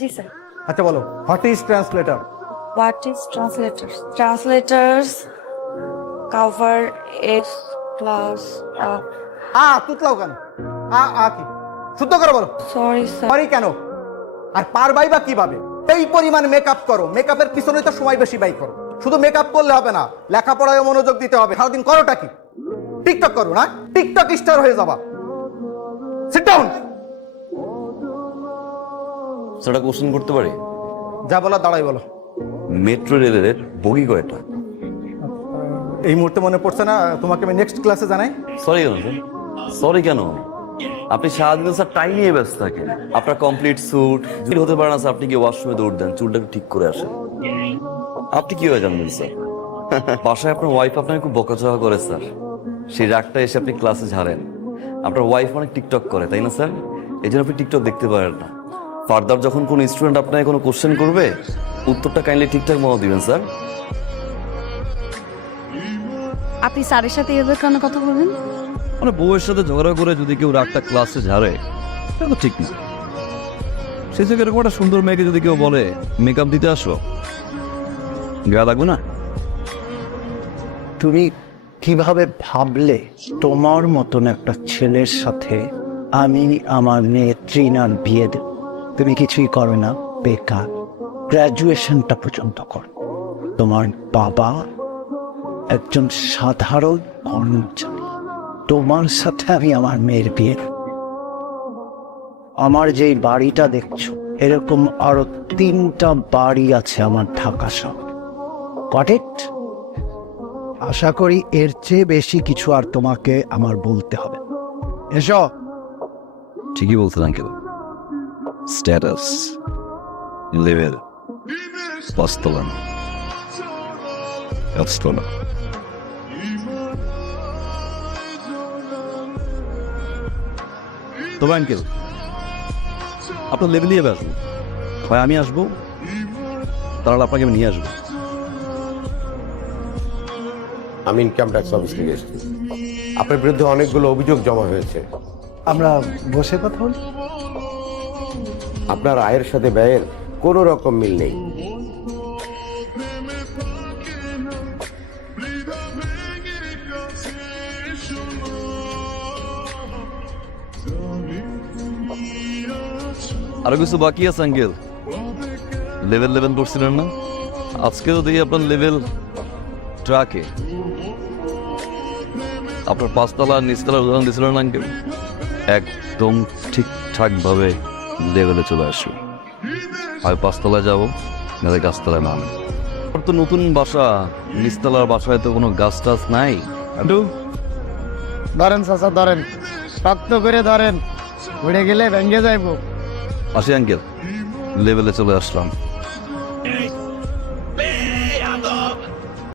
জি sir. আচ্ছা বলো, what is translator? What is translators? Translators cover S plus তুতলাও কেন? কি শুদ্ধ করে বলো। Sorry sir. সরি কেন? আর পারবাই বা কিভাবে? এই পরিমাণ মেকআপ করো, মেকআপের পিছনে তো সময় বেশি ব্যয় করো। শুধু মেকআপ করলে হবে না, লেখাপড়ায় মনোযোগ দিতে হবে। সারাদিন করোটা কি? টিকটক করো না? টিকটক স্টার হয়ে যাবা। Sit down. সেটা কোশ্চেন করতে পারি? যা বলা দাঁড়াই বলো। মেট্রো রেলের বগি কয়টা? এই মুহূর্তে মনে পড়ছে না, তোমাকে আমি নেক্সট ক্লাসে জানাই। সরি কেন স্যার? সরি কেন? আপনি সারাদিন স্যার টাইম নিয়ে ব্যস্ত থাকেন। আপনার কমপ্লিট স্যুট হতে পারে না স্যার, আপনি কি ওয়াশরুমে দৌড় দেন, চুলটা একটু ঠিক করে আসেন। আপনি কি হয়ে জানবেন স্যার? বাসায় আপনার ওয়াইফ আপনাকে খুব বকাঝকা করে স্যার, সেই রাগটা এসে আপনি ক্লাসে ঝাড়েন। আপনার ওয়াইফ অনেক টিকটক করে, তাই না স্যার? এই জন্য আপনি টিকটক দেখতে পারেন না। ফার্দার যখন কোনো স্টুডেন্ট আপনাকে কোনো কোশ্চেন করবে, উত্তরটা কাইন্ডলি ঠিকঠাক মতো দিবেন স্যার। আপনি স্যারের সাথে এভাবে কেন কথা বলবেন? মানে বউয়ের সাথে ঝগড়া করে যদি কেউ রাগটা ক্লাসে ঝাড়ে, এটা তো ঠিক না। সেই থেকে এরকম একটা সুন্দর মেয়েকে যদি কেউ বলে মেকআপ দিতে আসো, গায়ে লাগবে না? তুমি কিভাবে ভাবলে তোমার মতন একটা ছেলের সাথে আমি আমার মেয়ে ট্রিনার বিয়ে দেব? তুমি কিছুই করো না, বেকার। গ্র্যাজুয়েশনটা পর্যন্ত করো। তোমার বাবা একজন সাধারণ কর্মচারী, তোমার সাথে আমি আমার মেয়ের বিয়ে দেব। আমার যেই বাড়িটা দেখছো, এরকম আরো 3টা বাড়ি আছে আমার ঢাকা শহর। Got it? আশা করি এর চেয়ে বেশি কিছু আর তোমাকে আমার বলতে হবে না। এসো। ঠিকই বলছেন আঙ্কেল। স্ট্যাটাস, লেভেল, বাস্তবায়ন, অবস্থা। তবে আঙ্কেল, আপনার লেভেলই এবার আসবো, হয় আমি আসবো, তাহলে আপনাকে আমি নিয়ে আসবো। আমি ইনকাম ট্যাক্স অফিস থেকে এসেছি। আপনার বিরুদ্ধে অনেকগুলো অভিযোগ জমা হয়েছে। আমরা বসে কথা বলি। আপনার আয়ের সাথে ব্যয়ের কোনো রকম মিল নেই। আরো কিছু বাকি আছে আঙ্কেল। লেভেল করছিলেন না? আজকে তো দেখি আপনার লেভেল ট্রাকে। আপনার 5তলা আর নিচতলার উদাহরণ দিয়েছিলেন আঙ্কেল, একদম ঠিকঠাক ভাবে লেভেলে চলে আসবে। হয় 5তলায় যাবো, নাহলে গাছতলায় নাম। তো নতুন বাসা, নিচতলার বাসায় তো কোনো গাছ টাছ নাই। একটু ধরেন চাচা, ধরেন, শক্ত করে ধরেন, উড়ে গেলে ভেঙে যাইব। আসি আঙ্কেল, লেভেলে চলে আসলাম।